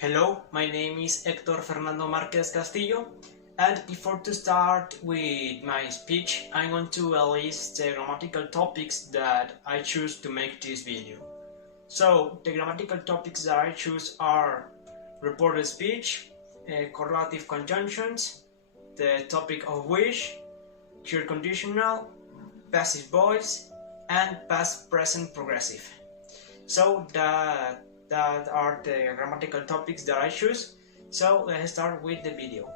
Hello, my name is Hector Fernando Marquez Castillo, and before to start with my speech, I'm going to list the grammatical topics that I choose to make this video. So, the grammatical topics that I choose are reported speech, correlative conjunctions, the topic of which, clear conditional, passive voice, and past present progressive. So that are the grammatical topics that I choose. So let's start with the video.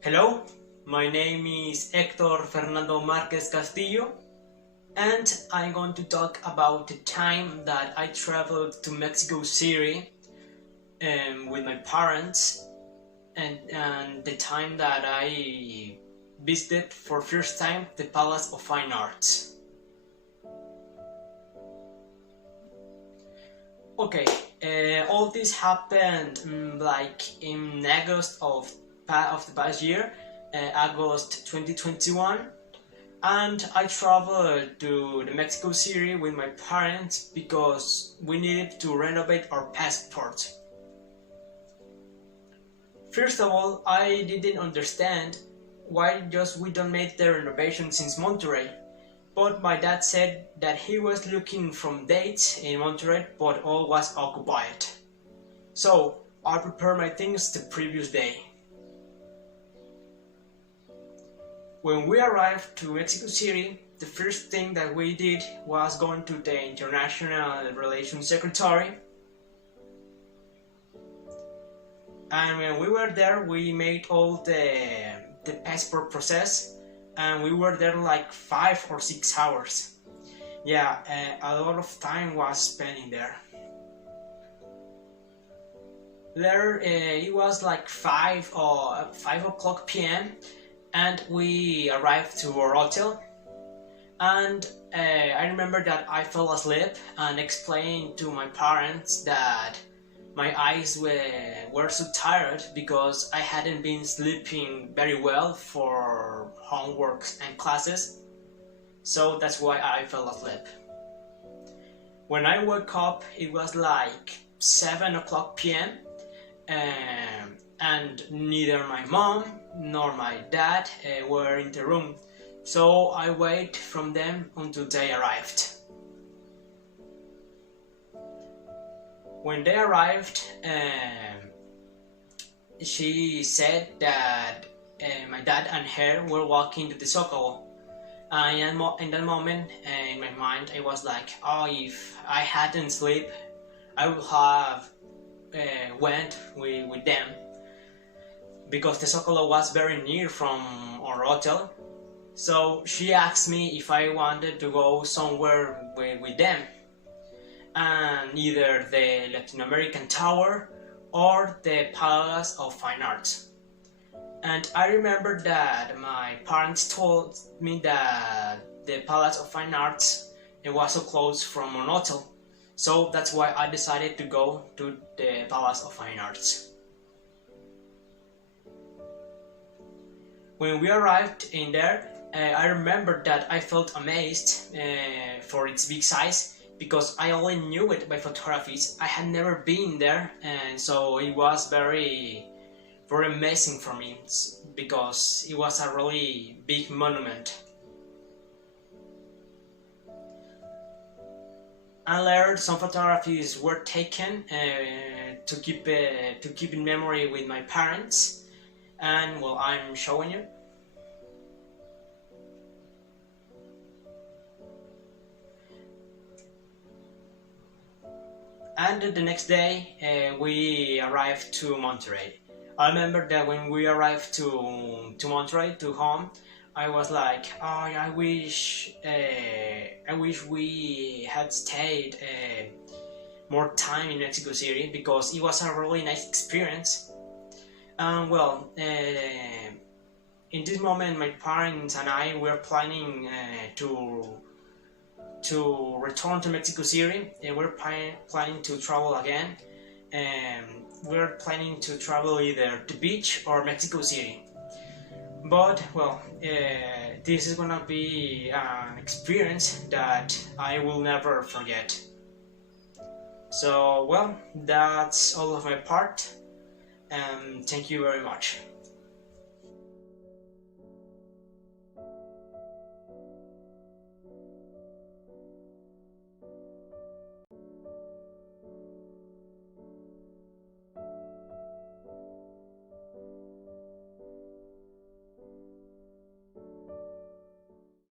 Hello, my name is Hector Fernando Marquez Castillo, and I'm going to talk about the time that I traveled to Mexico City with my parents, and the time that I visited for first time the Palace of Fine Arts. Okay, all this happened like in August of the past year, August 2021, and I traveled to the Mexico City with my parents because we needed to renovate our passport. First of all, I didn't understand why just we don't make the renovation since Monterrey, but my dad said that he was looking from dates in Monterrey, but all was occupied. So I prepared my things the previous day. When we arrived to Mexico City, the first thing that we did was going to the International Relations Secretary. And when we were there, we made all the passport process, and we were there like 5 or 6 hours. Yeah, a lot of time was spent in there. Later, it was like 5 o'clock p.m. and we arrived to our hotel. And I remember that I fell asleep and explained to my parents that my eyes were so tired because I hadn't been sleeping very well for homeworks and classes, so that's why I fell asleep. When I woke up, it was like 7 o'clock p.m. And neither my mom nor my dad were in the room, so I waited from them until they arrived. When they arrived, she said that my dad and her were walking to the Zócalo. And in that moment, in my mind, I was like, oh, if I hadn't slept, I would have went with them. Because the Zócalo was very near from our hotel. So she asked me if I wanted to go somewhere with them. And either the Latin American Tower or the Palace of Fine Arts. And I remember that my parents told me that the Palace of Fine Arts was so close from our hotel, so that's why I decided to go to the Palace of Fine Arts. When we arrived in there, I remember that I felt amazed for its big size, because I only knew it by photographies. I had never been there, and so it was very amazing for me because it was a really big monument. And later, some photographies were taken to keep in memory with my parents, and well, I'm showing you. And the next day, we arrived to Monterrey. I remember that when we arrived to Monterrey, to home, I was like, oh, I wish we had stayed more time in Mexico City, because it was a really nice experience. Well, in this moment, my parents and I were planning to return to Mexico City, and we're planning to travel again, and we're planning to travel either to beach or Mexico City. But well, this is gonna be an experience that I will never forget. So well, that's all of my part, and thank you very much.